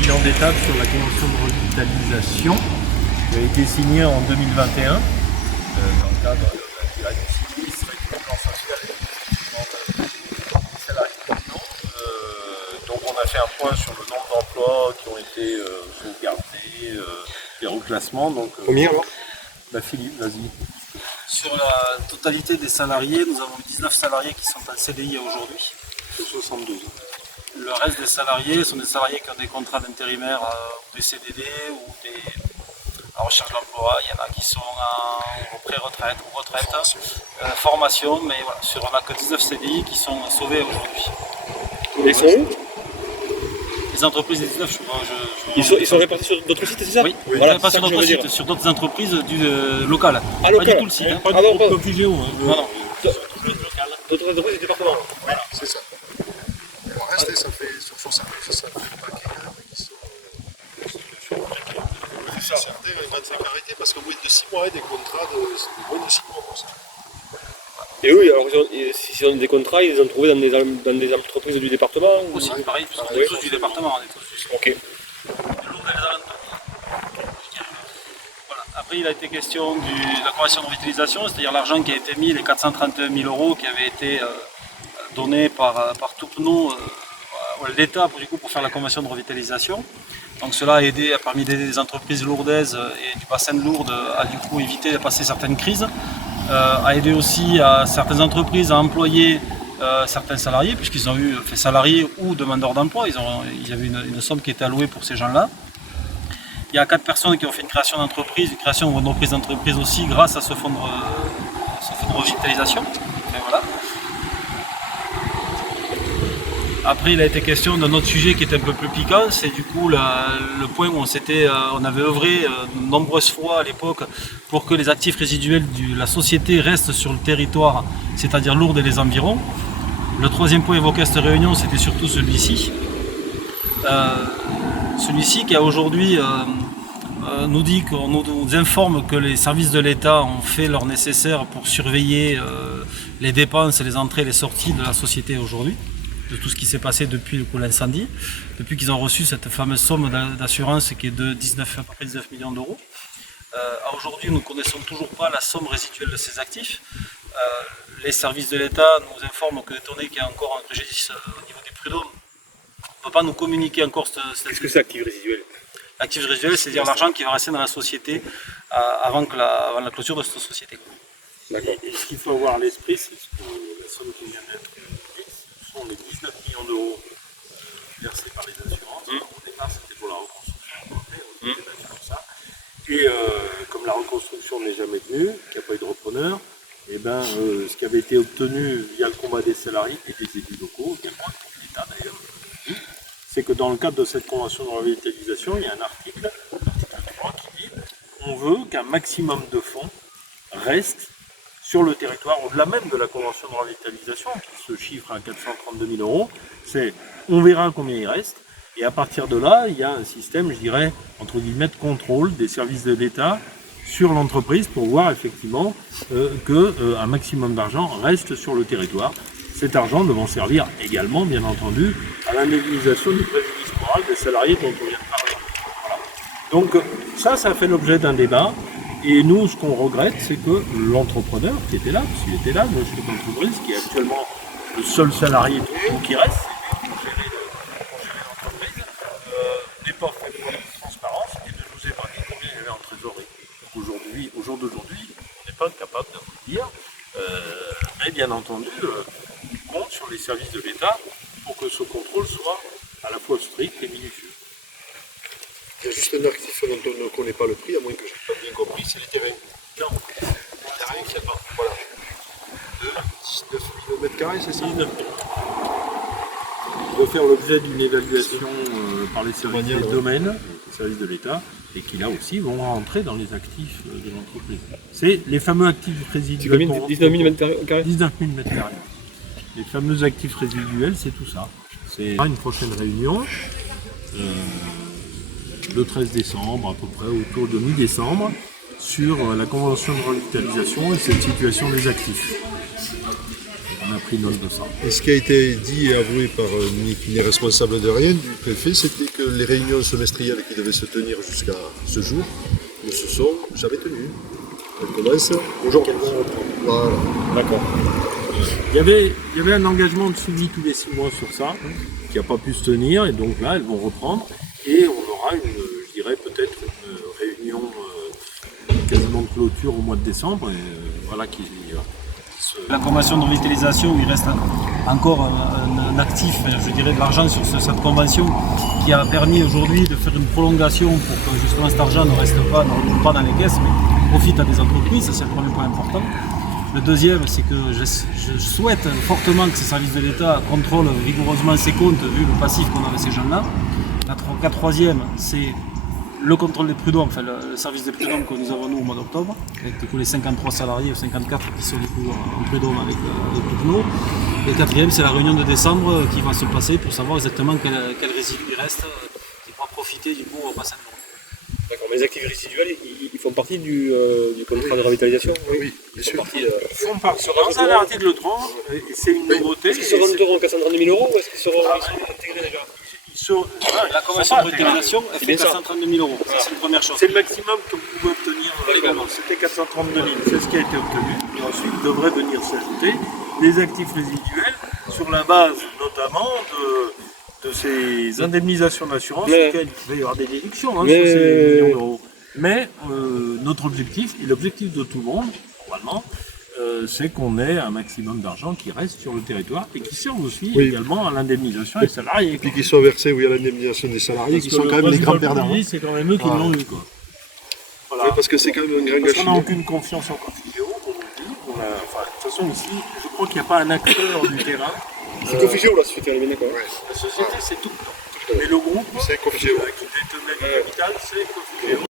bilan d'étape sur la convention de revitalisation qui a été signée en 2021 dans le cadre de la directive sinistre et du plan social et des salariés communaux. Donc on a fait un point sur le nombre d'emplois qui ont été sauvegardés, les reclassements. Combien alors Philippe, vas-y. Sur la totalité des salariés, nous avons 19 salariés qui sont en CDI aujourd'hui. C'est 72. Le reste des salariés sont des salariés qui ont des contrats d'intérimaire ou des CDD ou en recherche d'emploi. Il y en a qui sont en pré-retraite ou retraite, formation, mais voilà, on n'a que 19 CDI qui sont sauvés aujourd'hui. Ils sont où? Les entreprises des 19, ils sont répartis sur d'autres sites, c'est ça? Oui, voilà, pas sur d'autres sites, sur d'autres entreprises locales. Ah, pas du tout le site. Hein. Pas du groupe Cofigeo. Non. D'autres entreprises du département. Voilà, c'est ça. Le reste, ça fait sur ça fait pas qui sont certains vont être arrêtés parce qu'au bout de 6 mois, des contrats de moins de 6 mois pour ça. Et oui, alors s'ils ont des contrats, ils les ont trouvés dans des entreprises du département aussi, pareil, tous du département. Ok. Voilà. Après, il a été question de la convention de revitalisation, c'est-à-dire l'argent qui a été mis, les 431 000 € qui avaient été donnés par Toupneau l'État pour faire la convention de revitalisation. Donc cela a permis d'aider les entreprises lourdaises et du bassin de Lourdes à du coup éviter de passer certaines crises, a aidé aussi à certaines entreprises à employer certains salariés, puisqu'ils ont eu fait salariés ou demandeurs d'emploi, il y avait une somme qui était allouée pour ces gens-là. Il y a 4 personnes qui ont fait une création d'entreprise, une création ou une reprise d'entreprise aussi grâce à ce fonds de revitalisation. Et voilà. Après, il a été question d'un autre sujet qui est un peu plus piquant, c'est du coup le point où on avait œuvré de nombreuses fois à l'époque pour que les actifs résiduels de la société restent sur le territoire, c'est-à-dire Lourdes et les environs. Le troisième point évoqué à cette réunion, c'était surtout celui-ci. Celui-ci qui a aujourd'hui nous informe que les services de l'État ont fait leur nécessaire pour surveiller les dépenses et les entrées et les sorties de la société aujourd'hui, de tout ce qui s'est passé depuis l'incendie, depuis qu'ils ont reçu cette fameuse somme d'assurance qui est de à peu près 19 millions d'euros. Aujourd'hui, nous ne connaissons toujours pas la somme résiduelle de ces actifs. Les services de l'État nous informent que, étant donné qu'il y a encore un préjudice au niveau des prud'hommes, on ne peut pas nous communiquer encore cette... Qu'est-ce que c'est actif résiduel? Actif résiduel, c'est-à-dire l'argent qui va rester dans la société avant la clôture de cette société. D'accord. Et ce qu'il faut avoir à l'esprit, c'est que la somme qui vient d'être sont les 19 millions d'euros versés par les assurances. Au départ, c'était pour la reconstruction. On était d'accord sur ça. Et comme la reconstruction n'est jamais venue, qu'il n'y a pas eu de repreneur, et ce qui avait été obtenu via le combat des salariés et des élus locaux, également, et de l'État d'ailleurs, c'est que dans le cadre de cette convention de revitalisation, il y a un article, l'article 3, qui dit qu'on veut qu'un maximum de fonds reste sur le territoire, au-delà même de la convention de revitalisation, qui se chiffre à 432 000 €, on verra combien il reste, et à partir de là, il y a un système, je dirais, entre guillemets, de contrôle des services de l'État sur l'entreprise pour voir effectivement qu'un maximum d'argent reste sur le territoire. Cet argent devant servir également, bien entendu, à l'indemnisation du préjudice moral des salariés dont on vient de parler. Voilà. Donc ça fait l'objet d'un débat. Et nous, ce qu'on regrette, c'est que l'entrepreneur qui était là, parce qu'il était là, le chef d'entreprise, qui est actuellement le seul salarié qui reste, c'est lui qui gérait l'entreprise, n'ait pas fait de transparence et de nous épargner combien il y avait en trésorerie. Aujourd'hui, au jour d'aujourd'hui, on n'est pas capable de vous le dire, mais bien entendu, on compte sur les services de l'État pour que ce contrôle soit à la fois strict et minutieux. Il y a juste un actif dont on ne connaît pas le prix, à moins que je n'ai pas bien compris, c'est les terrains. Non, Les terrains, il n'y a pas. Voilà. De 19 000 m², c'est ça? 19 000. Il doit faire l'objet d'une évaluation par les services des domaines, les services de l'État, et qui là aussi vont rentrer dans les actifs de l'entreprise. C'est les fameux actifs résiduels. C'est combien? 19 000 m²? 19 000 m². Les fameux actifs résiduels, c'est tout ça. C'est une prochaine réunion. Le 13 décembre, à peu près autour de mi-décembre, sur la convention de revitalisation et cette situation des actifs. On a pris note de ça. Et ce qui a été dit et avoué par Nick, qui n'est responsable de rien, du préfet, c'était que que les réunions semestrielles qui devaient se tenir jusqu'à ce jour ne se sont jamais tenues. Elles commencent aujourd'hui. Voilà. D'accord. Il y avait un engagement de suivi tous les 6 mois sur ça, qui n'a pas pu se tenir, et donc là, elles vont reprendre, et on aura je dirais peut-être une réunion quasiment de clôture au mois de décembre, et voilà qui se... La convention de revitalisation, il reste encore un actif, je dirais de l'argent sur cette convention qui a permis aujourd'hui de faire une prolongation pour que justement cet argent ne reste pas, dans les caisses, mais profite à des entreprises, ça c'est le premier point important. Le deuxième, c'est que je souhaite fortement que ces services de l'État contrôlent rigoureusement ces comptes vu le passif qu'on a avec ces gens-là. La troisième, c'est le contrôle des prud'hommes, enfin le service des prud'hommes que nous avons nous au mois d'octobre, avec les 53 salariés ou 54 qui sont du coup en prud'homme avec PUCNO. Et le quatrième, c'est la réunion de décembre qui va se passer pour savoir exactement quel résidu il reste qui pourra profiter du coup au bassin de l'eau. D'accord, mais les actifs résiduels, ils font partie du contrat de revitalisation? Oui, bien sûr. Ils font partie dans un article 30, et c'est une nouveauté. Est-ce qu'ils seront en 430 000 € ou est-ce qu'ils seront intégrés déjà? La convention de revitalisation, elle fait 432 000 €. Ça, c'est une première chose. C'est le maximum qu'on pouvait obtenir. C'était 432 000, c'est ce qui a été obtenu. Et ensuite devrait venir s'ajouter des actifs résiduels sur la base notamment de ces indemnisations d'assurance auxquelles il va y avoir des déductions sur ces millions d'euros. Mais notre objectif, et l'objectif de tout le monde, normalement, c'est qu'on ait un maximum d'argent qui reste sur le territoire et qui serve aussi également à l'indemnisation des salariés. Et puis qui sont versés à l'indemnisation des salariés, qui sont quand même les grands perdants. C'est quand même eux qui l'ont eu. Quoi. Voilà. Ouais, parce que c'est quand même un grand Parce gâchis. qu'on n'a aucune confiance en Cofigeo, on nous dit. De toute façon, ici, je crois qu'il n'y a pas un acteur du terrain. C'est Cofigeo la société, on est bien d'accord. La société, c'est tout le temps. Mais le groupe C'est Cofigeo. qui détenait le capital, c'est Cofigeo.